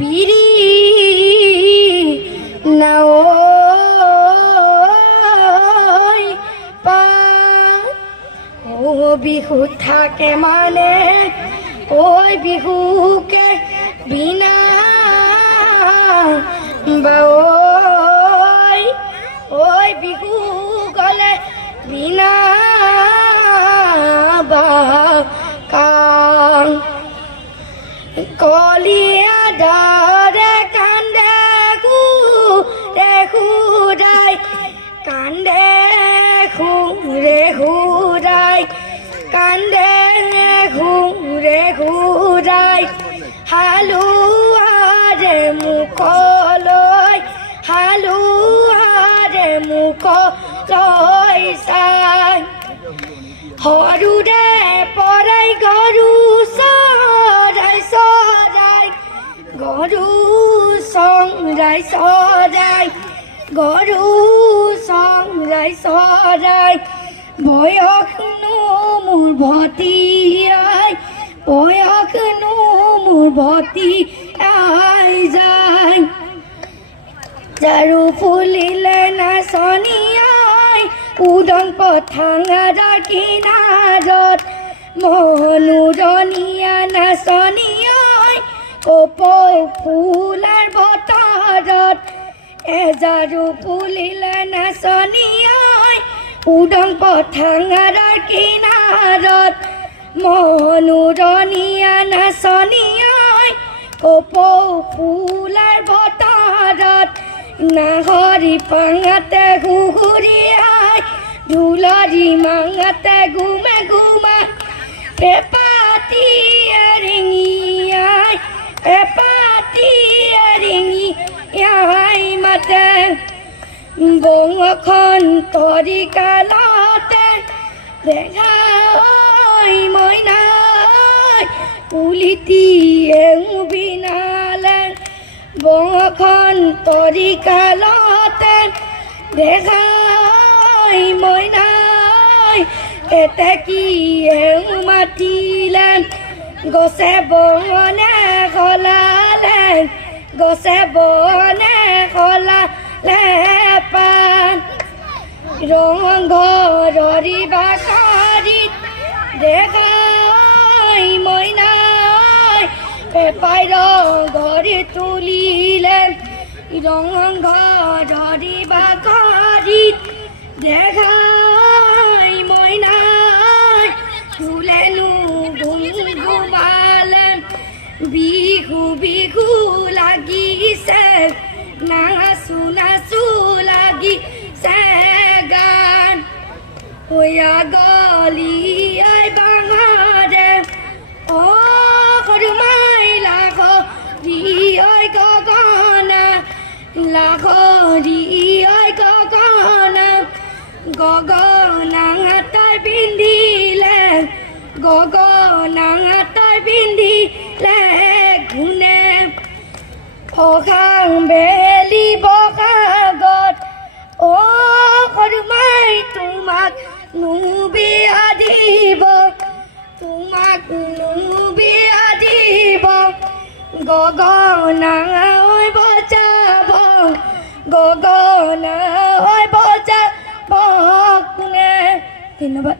বিড়ি না পান ও বিহু থাকে মানে ওই বিহুকে বিনা বা ওই ওই বিহু গলে বিনা বা কাং কলিয়া ডরে কান্দে কু দেখু ডাই কান্দে খুরে ঘুরাই কান্দে ঘুরে ঘুরাই হালুয়ারে মুখলৈ হালুয়ারে মুখ লৈ চাই সৰুৰে পৰাই গৰু চৰাই গৰু চৰাই চৰাই গৰু চৰাই চৰাই বয়সনো মোৰ ভতিয়াই বয়সনো মোৰ ভতিয়াই যায়। জাৰু ফুলিলে নাচনিয়াই উদং পথাঙাৰ কিনাৰত মনোৰণীয়া নাচনিয়াই কপৌ ফুলাৰ বতৰত এজাৰু ফুলিলে নাচনিয়াই উদং পথাঙাৰ কিনাৰত মনোৰণীয়া নাচনিয়াই কপৌ ফুলাৰ বতৰত নাহৰি পাঙাতে ঘুঘুৰিয়াই ঢোলৰি মাঙাতে ঘুমে ঘুমা। পেপাতি মাতে বঙখন তৰি কালতে দেখা ঐ মইনাই পুলিটি বিনালে বঙখন তৰি কালতে দেখা ঐ মইনাই এতে কি মাতিলে গছে বনে সলালে গছে বনে সলালে পান ৰংঘৰৰি বাকাৰিত দেখাই মইনাই পেপাই ৰংঘৰি তুলিলে। ৰংঘৰৰি বাকাৰিত দেখাই বিহু বিহু লাগিছে, নাচো নাচো লাগিছে গান। ওয়া গলি আই বাঙারে ও সৰুমাই লাখ ঐ গগনা লাখ ঐ গগনা। গগনা তাই পিন্ধিলে, গগনা তাই পিন্ধিলে সখাং বেলি বগাগত অ সৰুমাই তোমাক নুবিয়া দিব তোমাক নুবিয়া দিব গগনা ঐ বজাব। গগনা ঐ বজাব। কোনে ধন্যবাদ